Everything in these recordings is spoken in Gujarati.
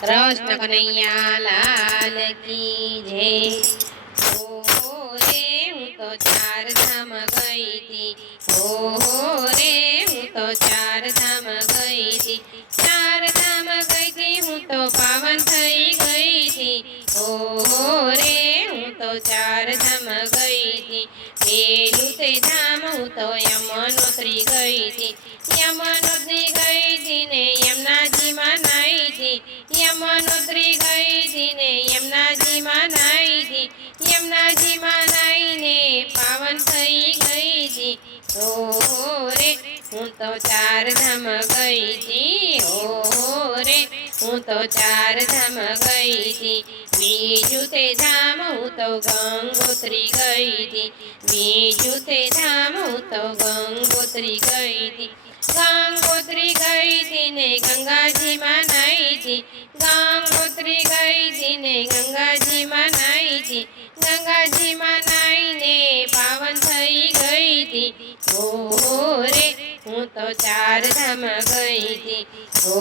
કૃષ્ણ કનૈયા લાલ કી જય। હો રે હું તો ચાર ધામ ગઈ તી, હો રે હું તો ચાર ધામ ગઈ તી, ચાર ધામ ગઈ તી હું તો પાવન થઈ ગઈ તી, હો રે હું તો ચાર ધામ ગઈ તી। પેલું તે ધામ હું તો યમનોત્રી ગઈ તી, યમનોત્રી ગઈ તી ને યમુનાજીમાં નાઈ તી, યમનોત્રી ગઈ તી ને યમુનાજીમાં નાઈ તી, યમુનાજીમાં નાઈને પાવન થઈ ગઈ તી, હો રે હું તો ચાર ધામ ગઈ તી, હો રે હું તો ચાર ધામ ગઈ તી। બીજું તે ધામ હું તો ગંગોત્રી ગઈ તી, બીજું તે ધામ હું તો ગંગોત્રી ગઈ તી, ગંગોત્રી ગઈ તી ને ગંગાજીમાં નાઈ તી, ગંગોત્રી ગઈ તી ને ગંગાજીમાં નાઈ તી, ગંગાજીમાં નાઈને પાવન થઈ ગઈ તી, હો રે હું તો ચાર ધામ ગઈ તી, હો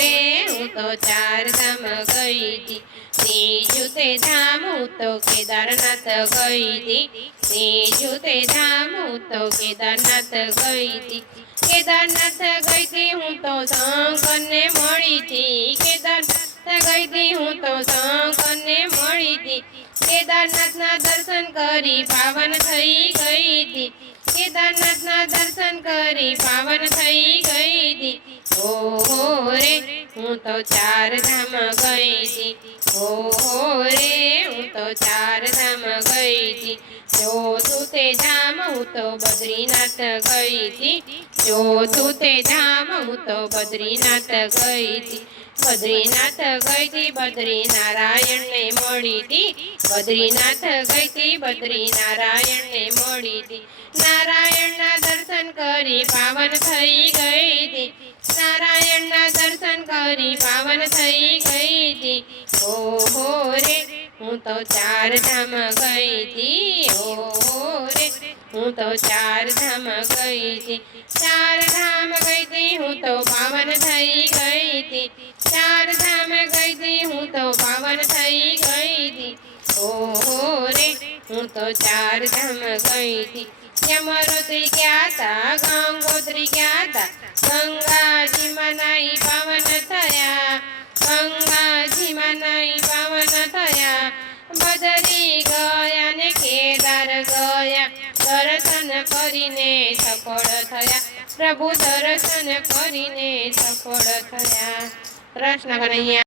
રે હું તો ચાર ધામ ગઈ તી। ત્રીજું તે ધામ હું તો કેદારનાથ ગઈ તી, ત્રીજું તે ધામ હું તો કેદારનાથ ગઈ તી, કેદારનાથ ગઈ તી હું તો શંકરને મળી તી, કેદારનાથ ગઈ તી હું તો શંકરને મળી તી, કેદારનાથના દર્શન કરી પાવન થઈ ગઈ તી, કેદારનાથના દર્શન કરી પાવન થઈ ગઈ તી, હો રે હું તો ચાર ધામ ગઈ તી, હો રે હું તો ચાર ધામ ગઈ તી। ચોથું તે ધામ હું તો બદ્રીનાથ ગઈ તી, ચોથું તે ધામ હું તો બદ્રીનાથ ગઈ તી, બદ્રીનાથ ગઈ તી બદ્રીનારાયણને મળી તી, બદ્રીનાથ ગઈ તી બદ્રીનારાયણને મળી તી, નારાયણના દર્શન કરી પાવન થઈ ગઈ તી, નારાયણના દર્શન કરી પાવન થઈ ગઈ તી, હો રે હું તો ચાર ધામ ગઈ તી, હો રે હું તો ચાર ધામ ગઈ તી, ચાર ધામ ગઈ તી હું તો પાવન થઈ ગઈ તી, ચાર ધામ ગઈ તી હું તો પાવન થઈ ગઈ તી, હો રે હું તો ચાર ધામ ગઈ તી। યમનોત્રી ગયા તા, ગંગોત્રી ગયા તા, ગંગાજીમાં નાઈ પાવન થયા, ગંગાજીમાં નાઈ પાવન થયા, બદરી ગયા ને કેદાર ગયા, દર્શન કરીને સફળ થયા, પ્રભુ દર્શન કરીને સફળ થયા। કૃષ્ણ કનૈયા।